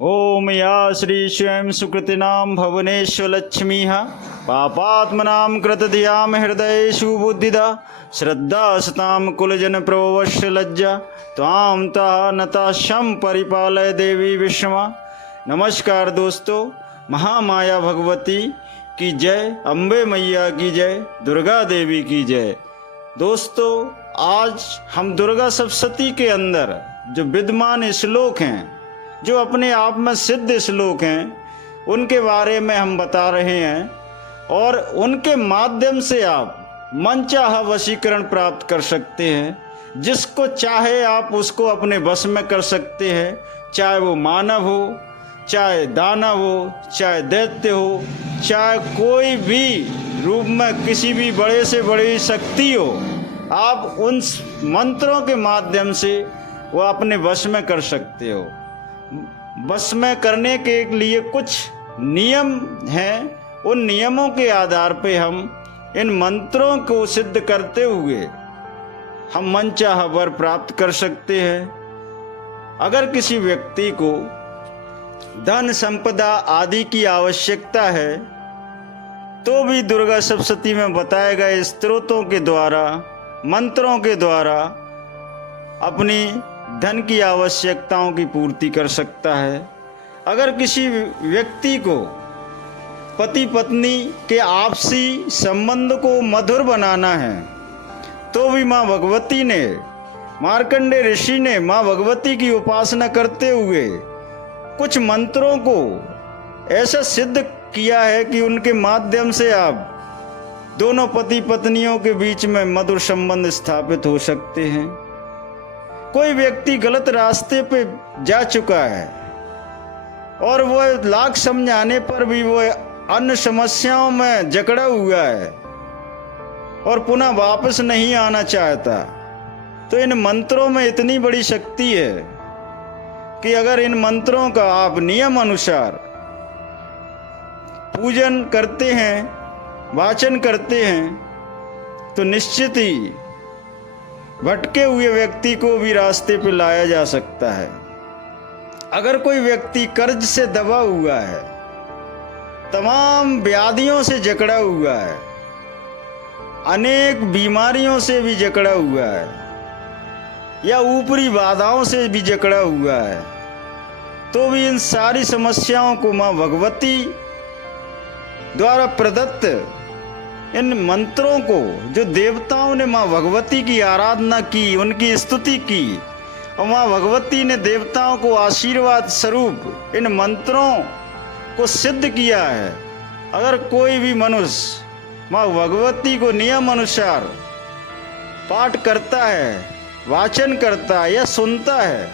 ओम या श्री स्वयं सुकृतिनां भुवनेश्वलक्ष्मीः पापात्मनां कृतधियां हृदयेषु बुद्धिदा श्रद्धा सतां कुलजन प्रवश्य लज्जा त्वां ता नताशं परिपालय देवी विश्वमा। नमस्कार दोस्तों, महामाया भगवती की जय, अम्बे मैया की जय, दुर्गा देवी की जय। दोस्तों, आज हम दुर्गा सप्तशती के अंदर जो विद्यमान श्लोक हैं, जो अपने आप में सिद्ध श्लोक हैं, उनके बारे में हम बता रहे हैं और उनके माध्यम से आप मनचाहा वशीकरण प्राप्त कर सकते हैं। जिसको चाहे आप उसको अपने वश में कर सकते हैं, चाहे वो मानव हो, चाहे दानव हो, चाहे दैत्य हो, चाहे कोई भी रूप में किसी भी बड़े से बड़ी शक्ति हो, आप उन मंत्रों के माध्यम से वो अपने वश में कर सकते हो। वश में करने के लिए कुछ नियम हैं, उन नियमों के आधार पे हम इन मंत्रों को सिद्ध करते हुए हम मनचाहा वर प्राप्त कर सकते हैं। अगर किसी व्यक्ति को धन संपदा आदि की आवश्यकता है तो भी दुर्गा सप्तशती में बताए गए स्त्रोतों के द्वारा, मंत्रों के द्वारा अपनी धन की आवश्यकताओं की पूर्ति कर सकता है। अगर किसी व्यक्ति को पति पत्नी के आपसी संबंध को मधुर बनाना है तो भी माँ भगवती ने, मार्कंडे ऋषि ने माँ भगवती की उपासना करते हुए कुछ मंत्रों को ऐसा सिद्ध किया है कि उनके माध्यम से आप दोनों पति पत्नियों के बीच में मधुर संबंध स्थापित हो सकते हैं। कोई व्यक्ति गलत रास्ते पे जा चुका है और वो लाख समझाने पर भी वो अन्य समस्याओं में जकड़ा हुआ है और पुनः वापस नहीं आना चाहता, तो इन मंत्रों में इतनी बड़ी शक्ति है कि अगर इन मंत्रों का आप नियम अनुसार पूजन करते हैं, वाचन करते हैं, तो निश्चित ही भटके हुए व्यक्ति को भी रास्ते पर लाया जा सकता है। अगर कोई व्यक्ति कर्ज से दबा हुआ है, तमाम व्याधियों से जकड़ा हुआ है, अनेक बीमारियों से भी जकड़ा हुआ है या ऊपरी बाधाओं से भी जकड़ा हुआ है, तो भी इन सारी समस्याओं को माँ भगवती द्वारा प्रदत्त इन मंत्रों को, जो देवताओं ने माँ भगवती की आराधना की, उनकी स्तुति की और माँ भगवती ने देवताओं को आशीर्वाद स्वरूप इन मंत्रों को सिद्ध किया है। अगर कोई भी मनुष्य माँ भगवती को नियम अनुसार पाठ करता है, वाचन करता है या सुनता है,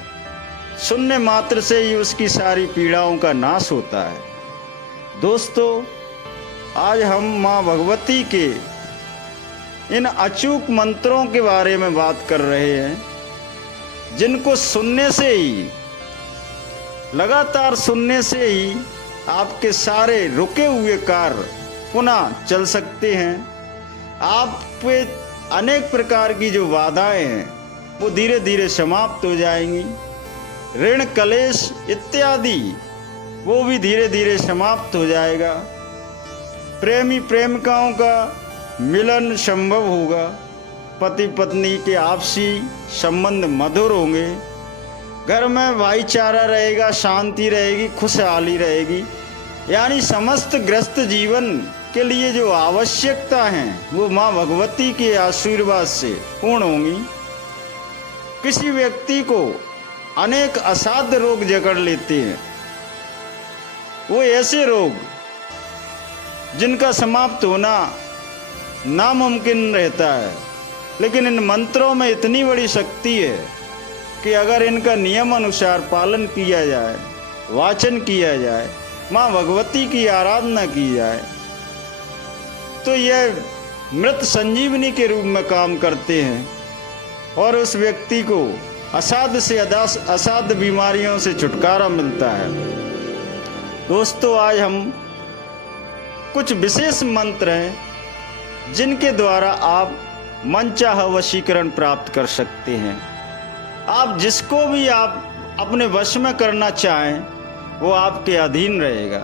सुनने मात्र से ही उसकी सारी पीड़ाओं का नाश होता है। दोस्तों, आज हम माँ भगवती के इन अचूक मंत्रों के बारे में बात कर रहे हैं, जिनको सुनने से ही, लगातार सुनने से ही आपके सारे रुके हुए कार्य पुनः चल सकते हैं। आप पे अनेक प्रकार की जो बाधाएं हैं वो धीरे धीरे समाप्त हो जाएंगी। ऋण कलेश इत्यादि वो भी धीरे धीरे समाप्त हो जाएगा। प्रेमी प्रेमिकाओं का मिलन संभव होगा। पति पत्नी के आपसी संबंध मधुर होंगे। घर में भाईचारा रहेगा, शांति रहेगी, खुशहाली रहेगी। यानी समस्त ग्रस्त जीवन के लिए जो आवश्यकता हैं वो माँ भगवती के आशीर्वाद से पूर्ण होंगी। किसी व्यक्ति को अनेक असाध्य रोग जकड़ लेते हैं, वो ऐसे रोग जिनका समाप्त होना नामुमकिन रहता है, लेकिन इन मंत्रों में इतनी बड़ी शक्ति है कि अगर इनका नियम अनुसार पालन किया जाए, वाचन किया जाए, माँ भगवती की आराधना की जाए, तो यह मृत संजीवनी के रूप में काम करते हैं और उस व्यक्ति को असाध्य से असाध्य बीमारियों से छुटकारा मिलता है। दोस्तों, आज हम कुछ विशेष मंत्र हैं जिनके द्वारा आप मनचाहा वशीकरण प्राप्त कर सकते हैं। आप जिसको भी आप अपने वश में करना चाहें वो आपके अधीन रहेगा।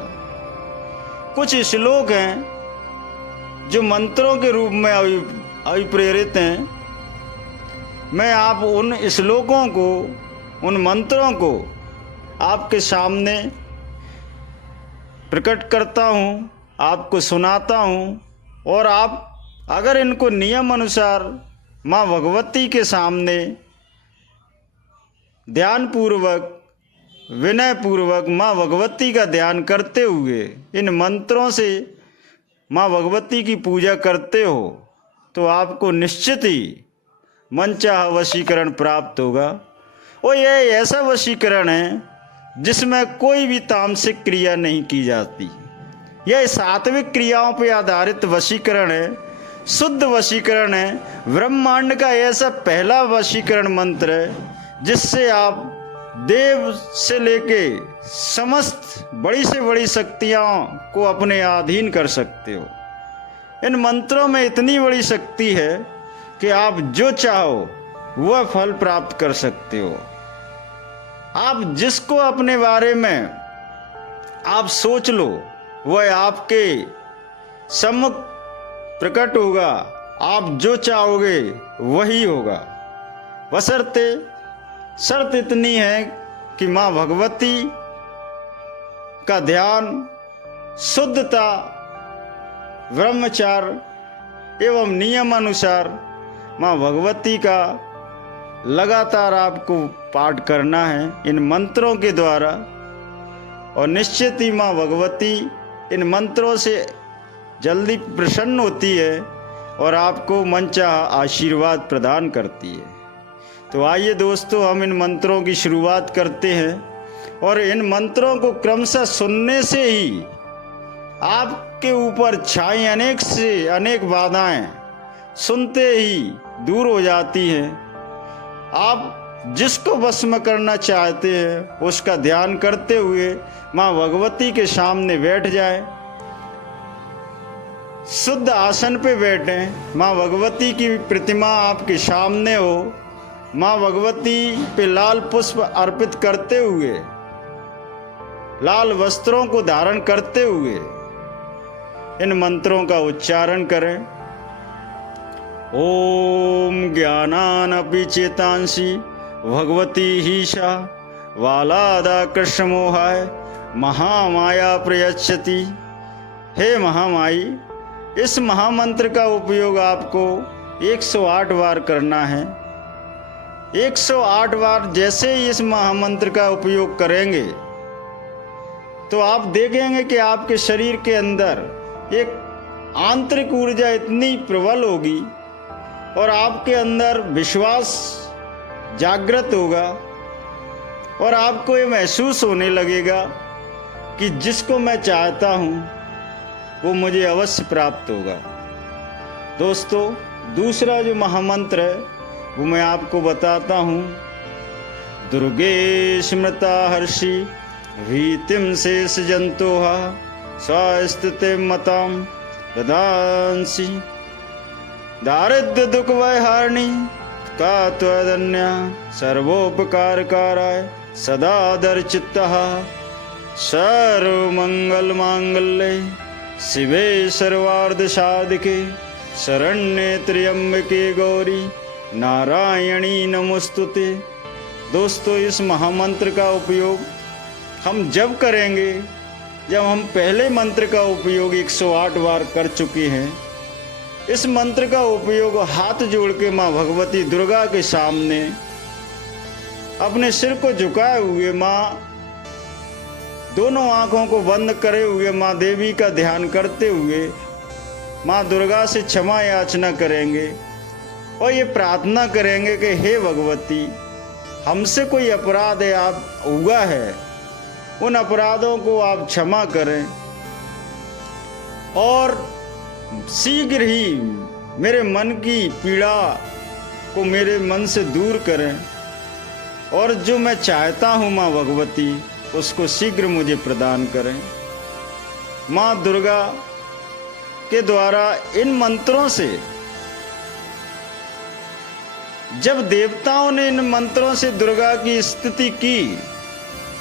कुछ श्लोक हैं जो मंत्रों के रूप में अभिप्रेरित हैं। मैं आप उन श्लोकों को, उन मंत्रों को आपके सामने प्रकट करता हूँ, आपको सुनाता हूँ, और आप अगर इनको नियम अनुसार माँ भगवती के सामने ध्यानपूर्वक, विनयपूर्वक माँ भगवती का ध्यान करते हुए इन मंत्रों से माँ भगवती की पूजा करते हो तो आपको निश्चित ही मनचाहा वशीकरण प्राप्त होगा। और यह ऐसा वशीकरण है जिसमें कोई भी तामसिक क्रिया नहीं की जाती। यह सात्विक क्रियाओं पर आधारित वशीकरण है, शुद्ध वशीकरण है। ब्रह्मांड का ऐसा पहला वशीकरण मंत्र है जिससे आप देव से लेके समस्त बड़ी से बड़ी शक्तियों को अपने अधीन कर सकते हो। इन मंत्रों में इतनी बड़ी शक्ति है कि आप जो चाहो वह फल प्राप्त कर सकते हो। आप जिसको अपने बारे में आप सोच लो वह आपके सम्मुख प्रकट होगा। आप जो चाहोगे वही होगा, बशर्ते शर्त इतनी है कि माँ भगवती का ध्यान, शुद्धता, ब्रह्मचार्य एवं नियम अनुसार माँ भगवती का लगातार आपको पाठ करना है इन मंत्रों के द्वारा। और निश्चित ही माँ भगवती इन मंत्रों से जल्दी प्रसन्न होती है और आपको मनचाहा आशीर्वाद प्रदान करती है। तो आइए दोस्तों, हम इन मंत्रों की शुरुआत करते हैं। और इन मंत्रों को क्रमशः सुनने से ही आपके ऊपर छाई अनेक से अनेक बाधाएं सुनते ही दूर हो जाती हैं। आप जिसको भस्म करना चाहते हैं उसका ध्यान करते हुए माँ भगवती के सामने बैठ जाए। शुद्ध आसन पे बैठें, माँ भगवती की प्रतिमा आपके सामने हो, माँ भगवती पे लाल पुष्प अर्पित करते हुए, लाल वस्त्रों को धारण करते हुए इन मंत्रों का उच्चारण करें। ओम ज्ञानानपि चेतांसि भगवती हीशा वालादा कृष्ण मोहाय महामाया प्रयच्छति। हे महामाई, इस महामंत्र का उपयोग आपको 108 बार करना है। 108 बार जैसे ही इस महामंत्र का उपयोग करेंगे तो आप देखेंगे कि आपके शरीर के अंदर एक आंतरिक ऊर्जा इतनी प्रबल होगी और आपके अंदर विश्वास जागृत होगा और आपको ये महसूस होने लगेगा कि जिसको मैं चाहता हूँ वो मुझे अवश्य प्राप्त होगा। दोस्तों, दूसरा जो महामंत्र है वो मैं आपको बताता हूँ। दुर्गे स्मृता हर्षि भीतिम शेष जंतोहा स्वास्थिति मताम ददांसि दारिद्र्य दुख वैहारिणी का त्वदन्या सर्वोपकारकाराय सदा दर्चित्तः सर्वमंगल मांगल्ये शिवे सर्वार्थ साधिके शरण्ये त्र्यंबके गौरी नारायणी नमोस्तुते। दोस्तों, इस महामंत्र का उपयोग हम जब करेंगे जब हम पहले मंत्र का उपयोग 108 बार कर चुके हैं। इस मंत्र का उपयोग हाथ जोड़ के माँ भगवती दुर्गा के सामने अपने सिर को झुकाए हुए, माँ दोनों आँखों को बंद करे हुए माँ देवी का ध्यान करते हुए माँ दुर्गा से क्षमा याचना करेंगे और ये प्रार्थना करेंगे कि हे भगवती, हमसे कोई अपराध है आप हुआ है, उन अपराधों को आप क्षमा करें और शीघ्र ही मेरे मन की पीड़ा को मेरे मन से दूर करें और जो मैं चाहता हूँ माँ भगवती उसको शीघ्र मुझे प्रदान करें। माँ दुर्गा के द्वारा इन मंत्रों से, जब देवताओं ने इन मंत्रों से दुर्गा की स्तुति की